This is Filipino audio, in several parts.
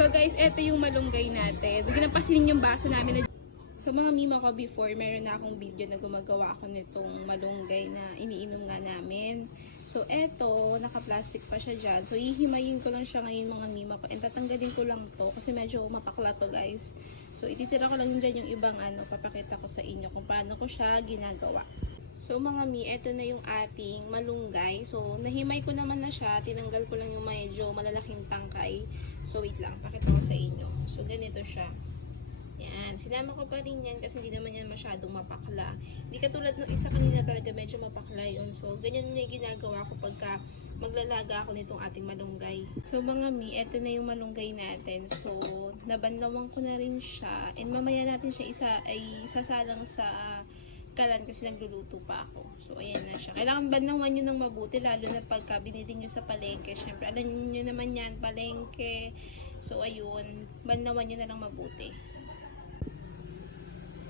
So guys, eto yung malunggay natin. Huwag napasin yung baso namin na sa mga mima ko before, meron na akong video na gumagawa ako nitong malunggay na iniinom nga namin. So eto, naka-plastic pa siya dyan. So ihimayin ko lang siya ngayon mga mima ko. And tatanggalin ko lang to kasi medyo mapakla to guys. So ititira ko lang dyan yung ibang papakita ko sa inyo kung paano ko siya ginagawa. So mga mi, eto na yung ating malunggay. So nahimay ko naman na siya. Tinanggal ko lang yung medyo malalaking tangkay. So wait lang, pakita ko sa inyo. So ganito siya. Yan, sinama ko pa rin yan kasi hindi naman yan masyadong mapakla. Hindi katulad nung isa kanina talaga medyo mapakla yun. So, ganyan na yung ginagawa ko pagka maglalaga ako nitong ating malunggay. So, mga mi, eto na yung malunggay natin. So, nabanlawan ko na rin siya. And mamaya natin siya isasalang sa kalan kasi nagluluto pa ako. So, ayan na siya. Kailangan banlawan nyo ng mabuti lalo na pagka binitin nyo sa palengke. Siyempre, alam nyo naman yan, palengke. So, ayun, banlawan nyo na lang mabuti.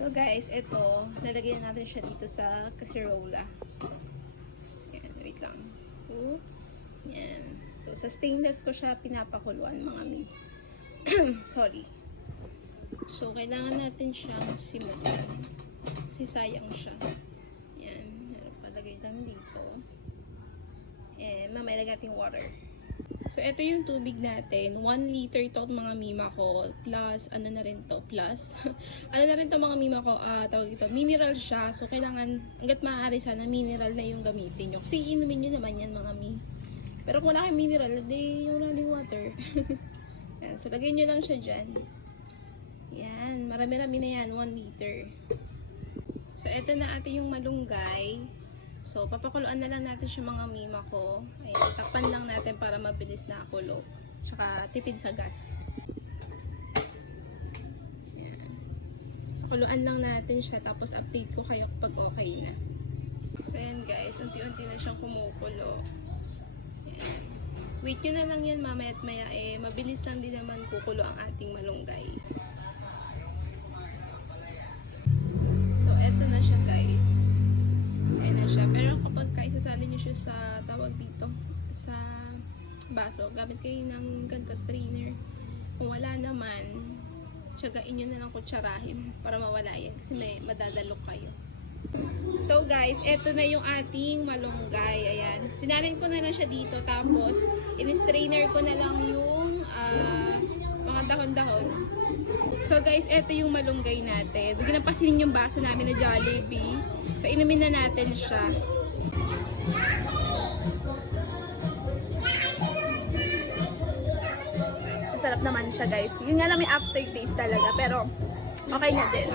So guys, ito, nalagyan natin siya dito sa kasirola. Yan, wait lang. Oops. Yan. So sa stainless ko siya pinapakuluan mga mi. Sorry. So kailangan natin siyang simulan. Kasi sayang siya. Yan. Palagay lang dito. And mamaya lagating water. So, ito yung tubig natin. 1 liter ito mga mima ko. Plus, ano na rin to? Plus, ano na rin to mga mima ko? Tawag ito. Mineral siya. So, kailangan, hanggat maaari sana, mineral na yung gamitin nyo. Kasi inumin nyo naman yan mga mi. Pero kung wala kayong mineral, di yung running water. Yan. So, lagay nyo lang siya dyan. Yan. Marami-rami na yan. 1 liter. So, ito na ate yung malunggay. So, papakuluan na lang natin siya mga mima ko. Ayan, takpan lang natin para mabilis na kulo. Tsaka tipid sa gas. Ayan. Pakuluan lang natin siya. Tapos update ko kayo kapag okay na. So, ayan guys. Unti-unti na siyang kumukulo. Ayan. Wait nyo na lang yan mamaya at maya. Mabilis lang din naman kukulo ang ating malunggay. So, eto na siya guys. Ayan na siya. Pero kapag isasali nyo siya sa tawag dito, sa baso, gamit kayo ng ganito strainer. Kung wala naman, tiyagain nyo na lang kutsarahin para mawala yan. Kasi may madadalok kayo. So guys, eto na yung ating malunggay. Ayan. Sinalin ko na lang siya dito. Tapos, in-strainer ko na lang yung mga dahon-dahon. So guys, eto yung malunggay natin. Huwag napasin yung baso namin na Jollibee. So, inumin na natin siya. Masarap naman siya guys. Yun nga lang may aftertaste talaga. Pero, okay na din.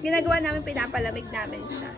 Ginagawa namin, pinapalamig namin siya.